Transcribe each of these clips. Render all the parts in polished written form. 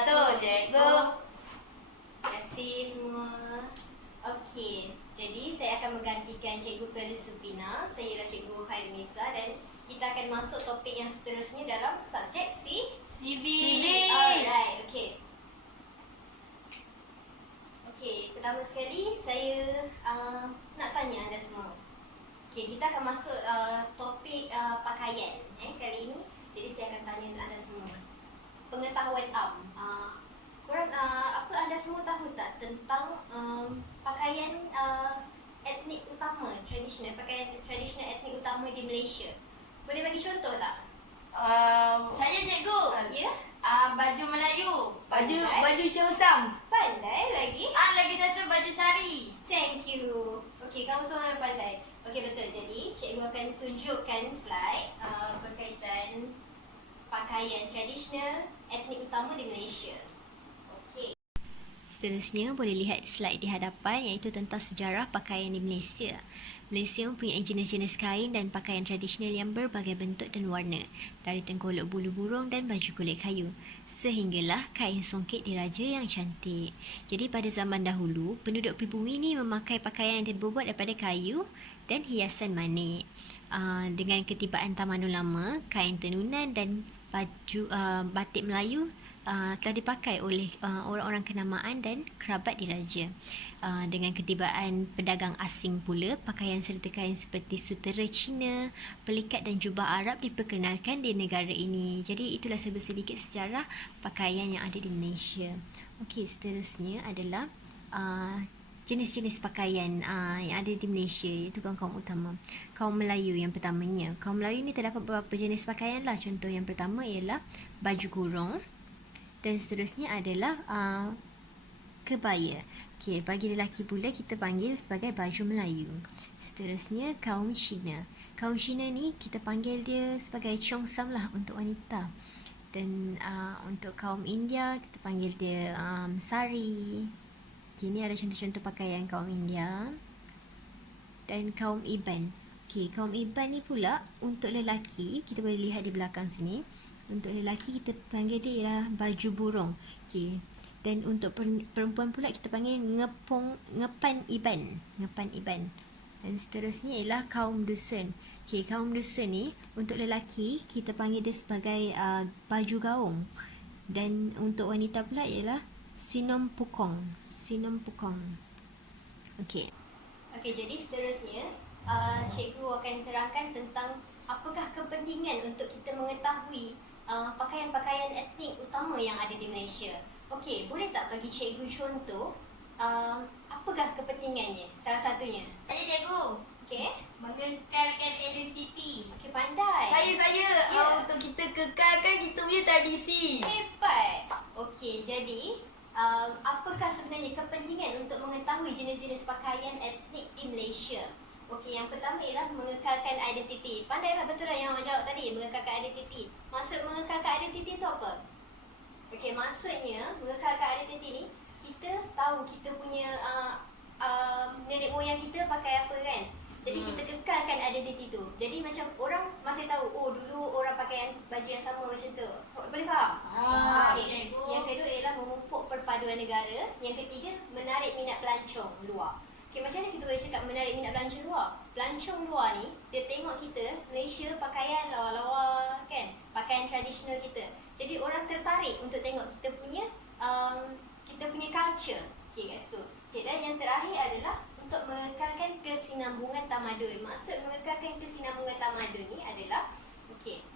wabarakatuh, cikgu. Terima kasih semua. Okey, jadi saya akan menggantikan Cikgu Felisufina. Saya ialah Cikgu Hairunisa dan kita akan masuk topik yang seterusnya dalam subjek CV. Alright, okey. Okey, pertama sekali saya nak tanya anda semua. Okey, kita akan masuk topik pakaian kali ini. Jadi saya akan tanya anda semua. Pengetahuan korang apa anda semua tahu tak tentang pakaian etnik utama tradisional, pakaian tradisional etnik utama di Malaysia? Boleh bagi contoh tak? Saya cikgu. Ya? Baju Melayu. Pandai. Baju Chosam. Pandai lagi? Lagi satu baju sari. Thank you. Okey, kamu semua yang pandai. Okey, betul. Jadi, cikgu akan tunjukkan slide berkaitan pakaian tradisional etnik utama di Malaysia. Okey. Seterusnya boleh lihat slide di hadapan iaitu tentang sejarah pakaian di Malaysia. Malaysia mempunyai jenis-jenis kain dan pakaian tradisional yang berbagai bentuk dan warna, dari tengkolok bulu burung dan baju kulit kayu, sehinggalah kain songket diraja yang cantik. Jadi pada zaman dahulu, penduduk pribumi ini memakai pakaian yang dibuat daripada kayu dan hiasan manik. Dengan ketibaan tamadun lama, kain tenunan dan baju batik Melayu telah dipakai oleh orang-orang kenamaan dan kerabat diraja. Dengan ketibaan pedagang asing pula, pakaian serta kain seperti sutera Cina, pelikat dan jubah Arab diperkenalkan di negara ini. Jadi itulah sedikit sejarah pakaian yang ada di Malaysia. Okey, seterusnya adalah jenis-jenis pakaian yang ada di Malaysia, iaitu kaum utama. Kaum Melayu yang pertamanya. Kaum Melayu ni terdapat beberapa jenis pakaian lah. Contoh yang pertama ialah baju kurung. Dan seterusnya adalah kebaya. Okey, bagi lelaki pula kita panggil sebagai baju Melayu. Seterusnya kaum Cina. Kaum Cina ni kita panggil dia sebagai Cheongsam lah untuk wanita. Dan untuk kaum India kita panggil dia sari. Okay, ini ada contoh-contoh pakaian kaum India. Dan kaum Iban. Okey, kaum Iban ni pula untuk lelaki, kita boleh lihat di belakang sini. Untuk lelaki kita panggil dia ialah baju burung. Okey. Dan untuk perempuan pula kita panggil ngepan Iban. Ngepan Iban. Dan seterusnya ialah kaum dusun. Okey, kaum dusun ni untuk lelaki kita panggil dia sebagai baju gaung. Dan untuk wanita pula ialah sinom pukong. Sinom pukong. Okey. Okey, jadi seterusnya cikgu akan terangkan tentang apakah kepentingan untuk kita mengetahui pakaian-pakaian etnik utama yang ada di Malaysia. Okey, boleh tak bagi cikgu contoh apakah kepentingannya? Salah satunya. Saya cikgu. Okey. Mengekalkan identiti. Okey, pandai. Saya. Ya. Untuk kita kekalkan kita punya tradisi. Hebat. Okey, jadi apakah sebenarnya kepentingan untuk mengetahui jenis-jenis pakaian etnik di Malaysia? Okey, yang pertama ialah mengekalkan identiti. Pandailah betul lah yang awak jawab tadi, mengekalkan identiti. Maksud mengekalkan identiti itu apa? Okey, maksudnya mengekalkan identiti ni, kita tahu kita punya nenek moyang kita pakai apa kan? Jadi kita kekalkan identiti tu. Jadi macam orang masih tahu, oh dulu orang pakai baju yang sama macam tu. Boleh faham? Cikgu. Yang kedua ialah memupuk perpaduan negara. Yang ketiga, menarik minat pelancong luar. Okay, macam mana kita boleh cakap menarik minat pelancong luar? Pelancong luar ni, dia tengok kita, Malaysia pakaian lawa-lawa kan? Pakaian tradisional kita. Jadi orang tertarik untuk tengok kita punya culture. Okay, kat situ. Okay, dan yang terakhir adalah untuk mengekalkan kesinambungan tamadun. Maksud mengekalkan kesinambungan tamadun ni adalah, okay,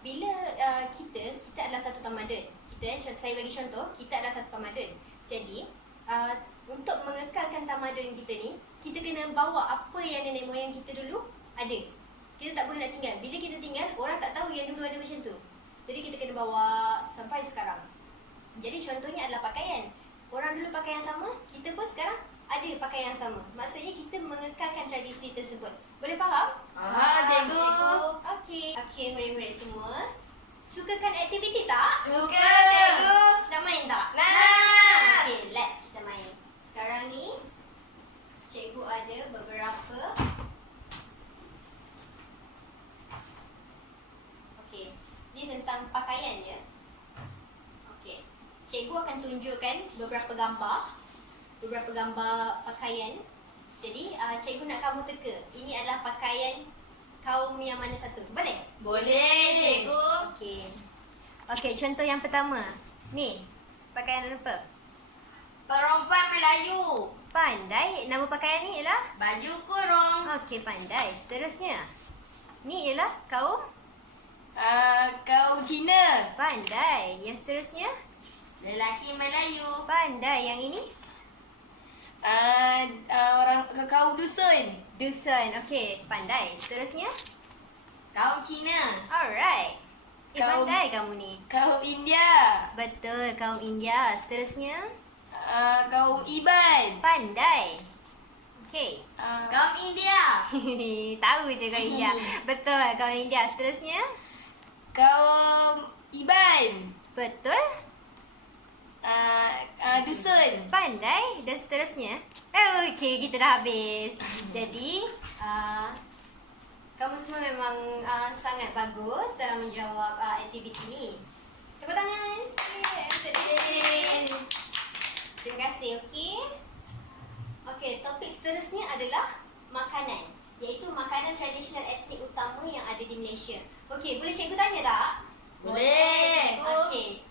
bila kita adalah satu tamadun. Saya bagi contoh, kita adalah satu tamadun. Jadi, untuk mengekalkan tamadun kita ni, kita kena bawa apa yang nenek moyang kita dulu ada. Kita tak boleh nak tinggal. Bila kita tinggal, orang tak tahu yang dulu ada macam tu. Jadi kita kena bawa sampai sekarang. Jadi contohnya adalah pakaian. Orang dulu pakai yang sama, kita pun sekarang ada pakai yang sama. Maksudnya kita mengekalkan tradisi tersebut. Boleh faham? Cikgu. Okey, murid-murid semua. Sukakan aktiviti tak? Suka, cikgu. Nak main tak? Nak. Okey, let's kita main. Sekarang ni cikgu ada beberapa. Okey, ni tentang pakaian ya. Okey. tunjukkan beberapa gambar pakaian. Jadi cikgu nak kamu teka. Ini adalah pakaian kaum yang mana satu. Boleh? Boleh, cikgu. Okey. Okey, contoh yang pertama. Ni, pakaian apa? Perempuan Melayu. Pandai. Nama pakaian ni ialah? Baju kurung. Okey, pandai. Seterusnya. Ni ialah kaum? Kaum Cina. Pandai. Yang seterusnya? Lelaki Melayu. Pandai. Yang ini? Orang kaum dusun. Dusun. Okey, pandai. Seterusnya? Kaum Cina. Alright. Kaum- Pandai kamu ni. Kaum India. Betul, kaum India. Seterusnya? Kaum Iban. Pandai. Okey. Kaum India. Tahu je kaum India. Betul, kaum India. Seterusnya? Kaum Iban. Betul. Dusun. Pandai. Dan seterusnya? Okey, kita dah habis. Jadi, kamu semua memang sangat bagus dalam menjawab aktiviti ni. Tepuk tangan. Terima kasih, okey. Okey, topik seterusnya adalah makanan. Iaitu makanan tradisional etnik utama yang ada di Malaysia. Okey, boleh cikgu tanya tak? Boleh. Okey.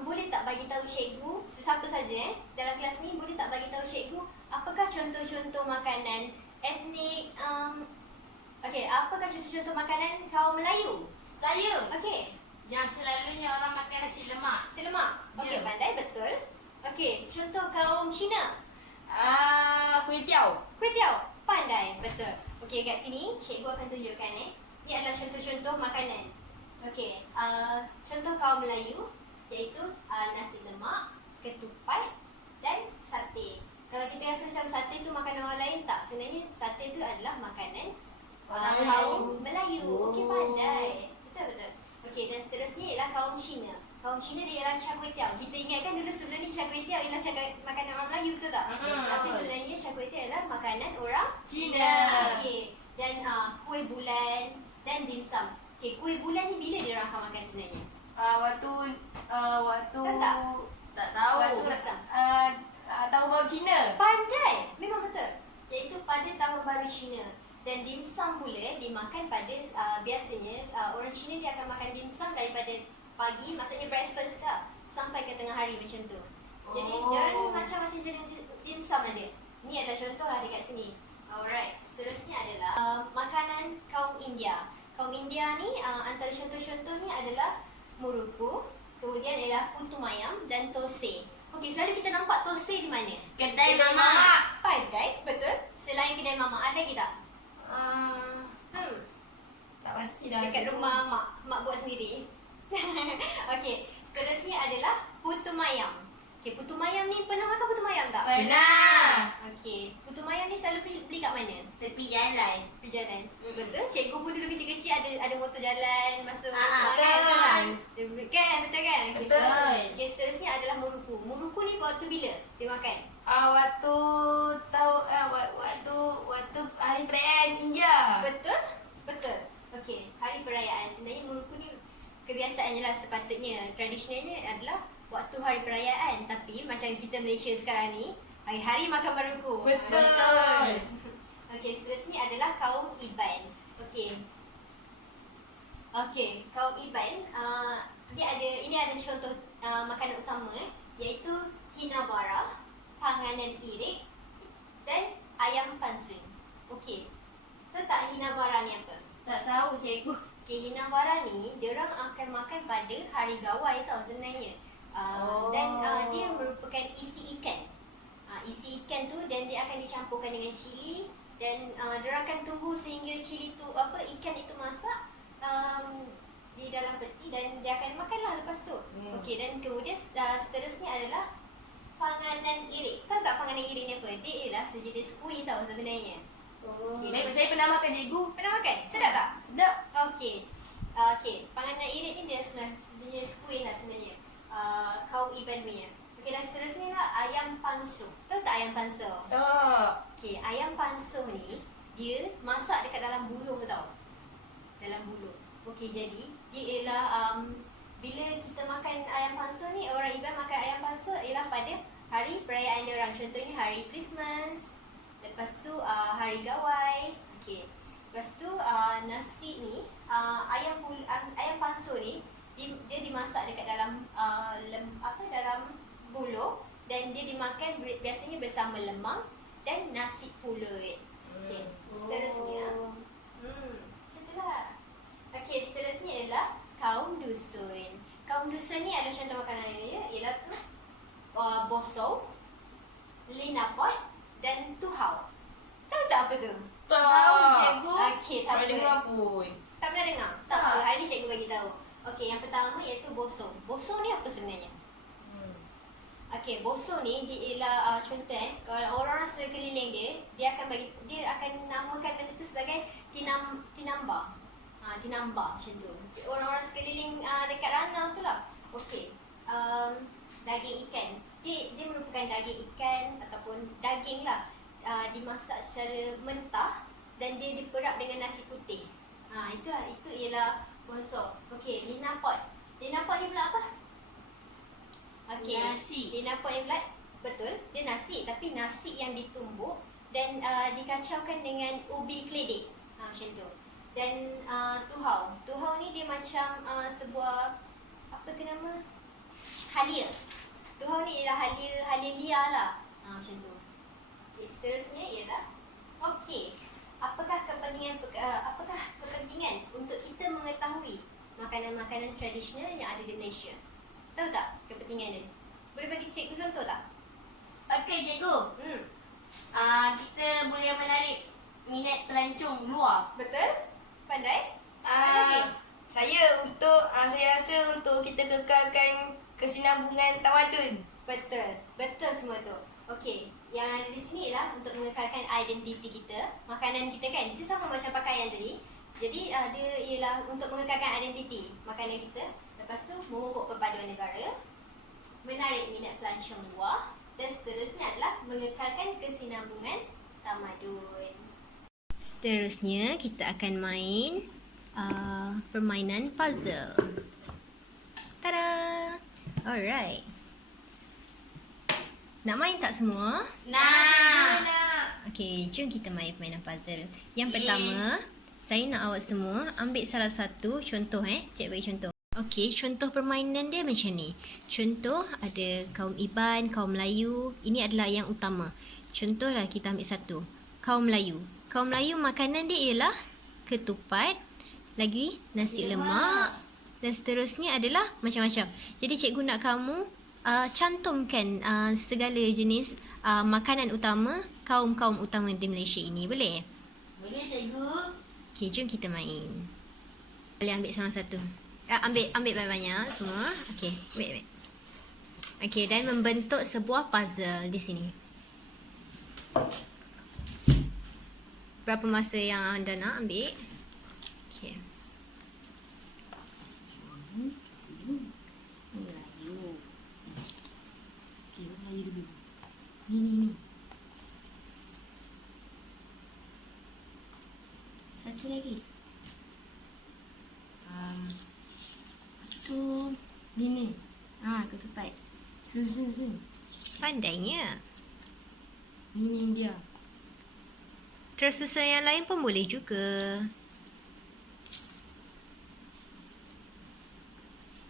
Boleh tak bagi tahu cikgu, sesiapa saja dalam kelas ni, boleh tak bagi tahu cikgu apakah contoh-contoh makanan etnik okey, apakah contoh-contoh makanan kaum Melayu? Saya. Okey. Yang selalunya orang makan nasi lemak. Nasi lemak. Okey, Ya. pandai betul. Okey, contoh kaum Cina. Kuih tiaw. Kuih tiaw. Pandai, betul. Okey, kat sini cikgu akan tunjukkan Ni adalah contoh-contoh makanan. Okey, contoh kaum Melayu iaitu nasi lemak, ketupat dan sate. Kalau kita rasa macam sate tu makanan orang lain, tak. Sebenarnya sate tu adalah makanan Orang kaum Melayu. Okey, Oh. pandai. Betul-betul. Okey, dan seterusnya ialah kaum Cina. Kaum Cina dia ialah char kway teow. Kita ingatkan dulu sebelum ni char kway teow ialah makanan orang Melayu, betul tak? Tapi betul. sebenarnya char kway teow ialah makanan orang Cina. Okey. Dan kuih bulan dan dimsum. Okey, kuih bulan ni bila dia orang akan makan sebenarnya? Waktu Tahu tak? tak tahu. Waktu rasa. Tahu baru Cina. Pandai. Memang betul. Iaitu pada Tahun Baru Cina. Dan dimsum pula dimakan pada biasanya orang Cina dia akan makan dimsum daripada pagi, maksudnya breakfast lah, sampai ke tengah hari macam tu. Jadi dia orang ni macam-macam jenis dimsum ada. Ni adalah contoh hari kat sini. Alright, seterusnya adalah makanan kaum India. Kaum India ni antara contoh-contohnya adalah muruku, kemudian ialah putu mayam dan thosai. Okey, selalu kita nampak thosai di mana? Kedai mamak. Pandai, betul. Selain kedai mamak, ada lagi tak? Tak pasti dah. Dekat rumah mak buat sendiri. Okey, seterusnya adalah putu mayam. Okey, putu mayam ni pernah makan putu mayam tak? Pernah. Okey, putu mayam ni selalu beli kat mana? Tepi jalan. Perjalanan. Betul. Cikgu pun dulu kecil-kecil ada motor jalan masuk betul. kan? Kan, betul kan? Okey, Betul. Okey, seterusnya adalah muruku. Muruku ni waktu bila dia makan? Waktu waktu hari perayaan India. Betul? Betul. Okey, hari perayaan. Sebenarnya muruku ni kebiasaannya lah, sepatutnya tradisionalnya adalah waktu hari perayaan. Tapi macam kita Malaysia sekarang ni, hari-hari makan muruku. Betul. Okey, seterusnya adalah kaum Iban. Okey. Okey, kaum Iban, ini ada contoh makanan utama iaitu hinavara, panganan irik dan ayam pansun. Okey. Tahu tak hinavara ni apa? Tak tahu cikgu. Okay, hinavara ni diorang akan makan pada hari gawai tau sebenarnya. Dan dia merupakan isi ikan. Isi ikan tu dan dia akan dicampurkan dengan cili dan diorang akan tunggu sehingga cili tu ikan itu masak di dalam peti dan dia akan makanlah lepas tu. Okey, dan kemudian seterusnya adalah panganan irik. Tahu tak panganan irik ni apa? Dia ialah sejenis kuih tau sebenarnya. Saya pernah makan cikgu. Pernah makan? Sedap tak? Sedap. Okey. Okey, panganan irik ni dia sejenis kuih lah sebenarnya. Kaum Iban punya. Okey, dan seterusnya lah ayam pansuh. Tahu tak ayam pansuh? Okey, ayam pansuh ni dia masak dekat dalam bulung tau. Dalam bulung. Okey, jadi dia ialah bila kita makan ayam pansuh ni, orang Iban makan ayam pansuh pada hari perayaan dia orang. Contohnya hari Christmas. Lepas tu hari gawai. Okey. Lepas tu nasi ni ayam panso ni dia dimasak dekat dalam dalam buluh dan dia dimakan biasanya bersama lemang dan nasi pulut. Okey. Seterusnya. Macam itulah. Okey, seterusnya ialah kaum dusun. Kaum dusun ni ada contoh makanan dia ialah tu bosong, linapot dan tuhau. Tahu tak apa tu? Tahu, cikgu. Okey, tak Tak apa. dengar pun. Tak pernah dengar? Tak apa, hari ni cikgu bagi tahu. Okey, yang pertama iaitu bosong. Bosong ni apa sebenarnya? Okey, bosong ni dia ialah contoh kalau orang sekeliling dia akan namakan benda tu sebagai tinamba. Tinamba macam tu. Orang-orang sekeliling dekat ranau tu lah. Okey. Daging ikan. Dia merupakan daging ikan ataupun daging lah. Dimasak secara mentah dan dia diperap dengan nasi putih. Itu ialah bosong. Okey, linapot. Linapot ni pula apa? Okey. Nasi. Linapot ni pula betul, dia nasi tapi nasi yang ditumbuk dan dikacaukan dengan ubi keledek. Macam tu. Dan tuhau. Tuhau ni dia macam sebuah apa ke nama? Halia. Tuhau ni ialah halia liar lah. Macam tu. Okay, seterusnya ialah okey. Apakah kepentingan untuk kita mengetahui makanan-makanan tradisional yang ada di Malaysia? Tahu tak kepentingan dia? Boleh bagi cikgu contoh tak? Okey, cikgu. Kita boleh menarik minat pelancong luar. Betul? Pandai? Saya rasa untuk kita kekalkan kesinambungan tamadun. Betul. Betul semua tu. Okey. Yang ada di sini ialah untuk mengekalkan identiti kita. Makanan kita kan, itu sama macam pakaian tadi. Jadi dia ialah untuk mengekalkan identiti makanan kita. Lepas tu memupuk perpaduan negara, menarik minat pelancong luar dan seterusnya adalah mengekalkan kesinambungan tamadun. Seterusnya kita akan main permainan puzzle. Tada! Alright. Nak main tak semua? Nak. Okey, jom kita main permainan puzzle. Yang pertama, saya nak awak semua ambil salah satu contoh Cik bagi contoh. Okey, contoh permainan dia macam ni. Contoh ada kaum Iban, kaum Melayu. Ini adalah yang utama. Contohlah kita ambil satu. Kaum Melayu. Kaum Melayu makanan dia ialah ketupat, lagi nasi lemak dan seterusnya adalah macam-macam. Jadi cikgu nak kamu cantumkan segala jenis makanan utama kaum-kaum utama di Malaysia ini. Boleh? Boleh, cikgu. Okey, jom kita main. Boleh ambil salah satu. Ambil banyak-banyak semua. Okey, ambil. Okey, dan membentuk sebuah puzzle di sini. Berapa masa yang anda nak ambil? Okey. Melayu dulu. Ni. Satu lagi. Tu ni. Ketupat. Sun. Pandainya. Ni India. Terus susun yang lain pun boleh juga.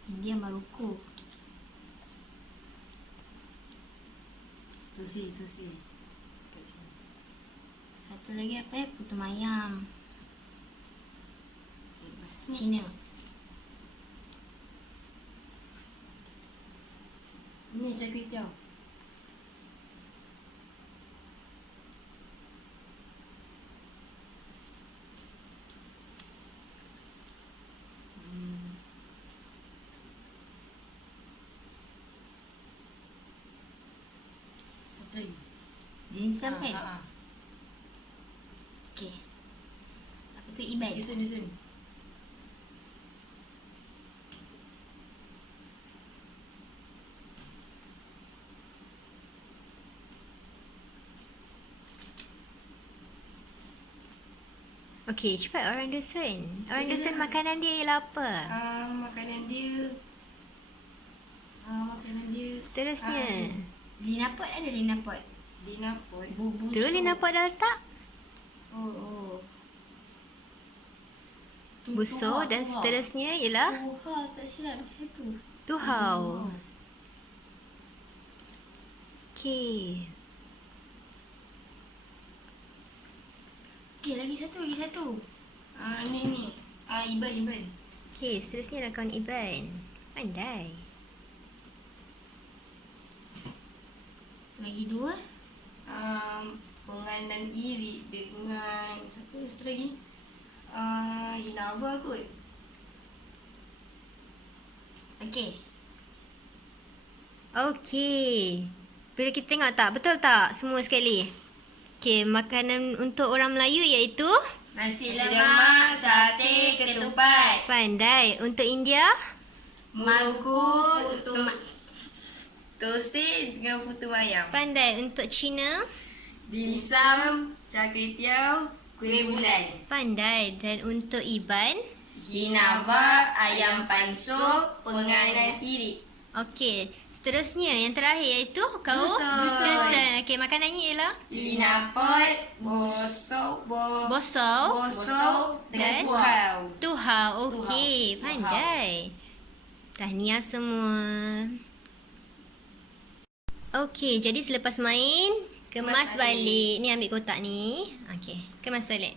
India Maroko. Tu si. Kat sini. Satu lagi apa putu mayam. Lepas tu Cina. Ini char kway teow. Satu lagi. Dim sum kan? Okey. Apa tu Iban? Dusun. Okey, cepat orang dusun. Orang dusun makanan dia ialah apa? Makanan dia seterusnya. Lina pot ada Lina pot. Lina pot. Bubu. Tu Lina pot dah letak. Oh. Buso dan seterusnya ialah Tuha, tak silap di situ. tuhau. Okey. Okey, lagi satu. Ni. Iban. Okey, seterusnya adalah kawan Iban. Pandai. Lagi 2. Penganan iri dengan satu lagi. Hinava kot. Okey. Okey. Bila kita tengok tak? Betul tak semua sekali? Okey, makanan untuk orang Melayu iaitu Nasi lemak, sate, ketupat. pandai. Untuk India, Mangkuk, putu. Toasted dengan putu ayam. pandai. Untuk Cina, Dimsum, char kway teow, Kuih bulan. pandai. Dan untuk Iban, Hinava, ayam panso, penganan iri. okey. Seterusnya yang terakhir iaitu kau Dusun. Dusun. Okey, makanannya ialah Lina pot, bosok, bosau dan dengan tuhau. tuhau. Okey, Tuhau. pandai. Tahniah semua. Okey, jadi selepas main, kemas balik. Ni ambil kotak ni. Okey, kemas balik.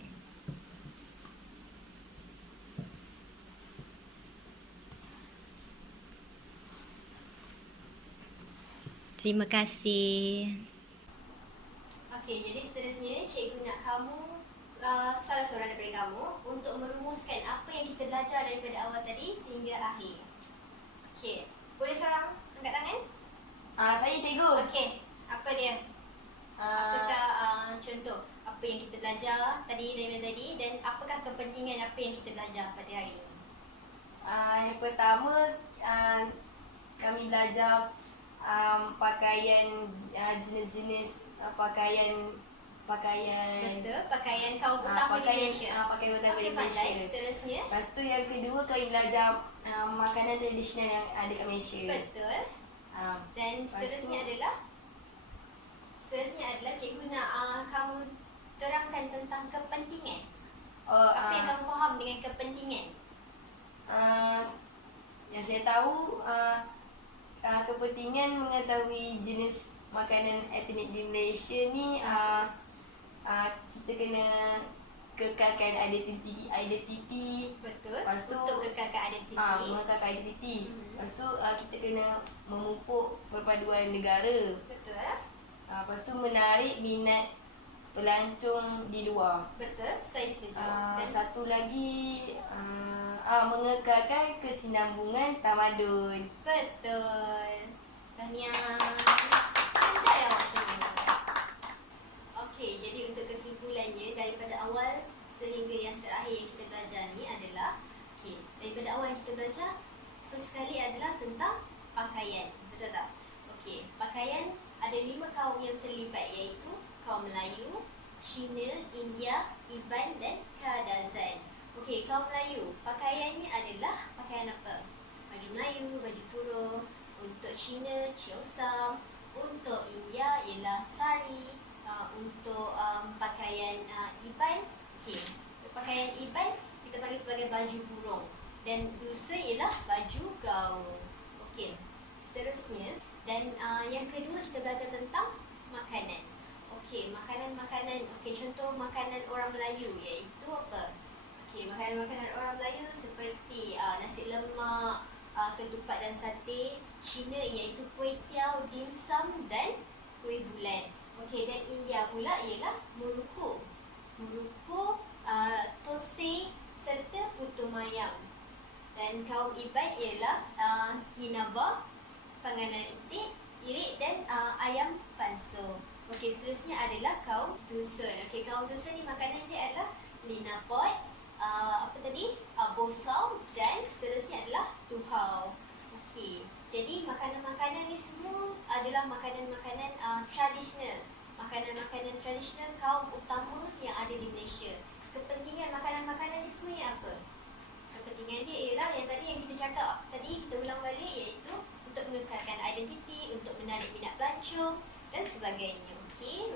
Terima kasih. Okey, jadi seterusnya cikgu nak kamu salah seorang daripada kamu untuk merumuskan apa yang kita belajar daripada awal tadi sehingga akhir. Okey, boleh seorang angkat tangan? Saya cikgu. Okey, apa dia? Apakah contoh apa yang kita belajar daripada tadi dan apakah kepentingan apa yang kita belajar pada hari ini? Yang pertama, kami belajar pakaian, jenis-jenis pakaian Betul, pakaian kaum utama di Malaysia. pakaian utama di Okey, pandai. Malaysia. Seterusnya. Lepas tu yang kedua, kami belajar makanan tradisional yang ada kat Malaysia. Betul. Dan seterusnya adalah cikgu nak kamu terangkan tentang kepentingan. Apa yang kamu faham dengan kepentingan? Yang saya tahu, kepentingan mengetahui jenis makanan etnik di Malaysia ni, kita kena kekalkan identiti. Betul. Lepas tu, Untuk kekalkan identiti. mengekalkan identiti. Lepas tu kita kena memupuk perpaduan negara. Betul. Lepas tu menarik minat pelancong di luar. Betul. Saya setuju. Dan Satu lagi, mengekalkan kesinambungan tamadun. betul. Tahniah. Pandai awak semua. Okey, jadi untuk kesimpulannya daripada awal sehingga yang terakhir yang kita belajar ni adalah daripada awal yang kita belajar first sekali adalah tentang pakaian. Betul tak? Okey, pakaian ada 5 kaum yang terlibat iaitu kaum Melayu, Cina, India, Iban dan Kadazan. Okey, kaum Melayu, pakaiannya adalah pakaian apa? Baju Melayu, baju kurung. Untuk Cina, Cheongsam. Untuk India ialah sari. Untuk pakaian Iban, pakaian Iban kita panggil sebagai baju kurung. Dan dusun ialah baju gaun. Okey, seterusnya. Dan yang kedua kita belajar tentang makanan. Okey, makanan-makanan. Okey, contoh makanan orang Melayu iaitu apa? Okey, makanan-makanan orang Melayu seperti nasi lemak, ketupat dan sate. Cina iaitu kuih teow, dimsum dan kuih bulan. Okey, dan India pula ialah muruku. Muruku, thosai serta putu mayam. Dan kaum Iban ialah hinava, panganan irik dan ayam panso. Okey, seterusnya adalah kaum dusun. Okey, kaum dusun ni makanan dia adalah lina pot, bosau dan seterusnya adalah tuhau. Okey, jadi makanan-makanan ni semua adalah makanan-makanan tradisional. Makanan-makanan tradisional kaum utama yang ada di Malaysia. Kepentingan makanan-makanan ni sebenarnya apa? Kepentingan dia ialah yang tadi yang kita cakap tadi, kita ulang balik iaitu untuk mengekalkan identiti, untuk menarik minat pelancong dan sebagainya. Okey.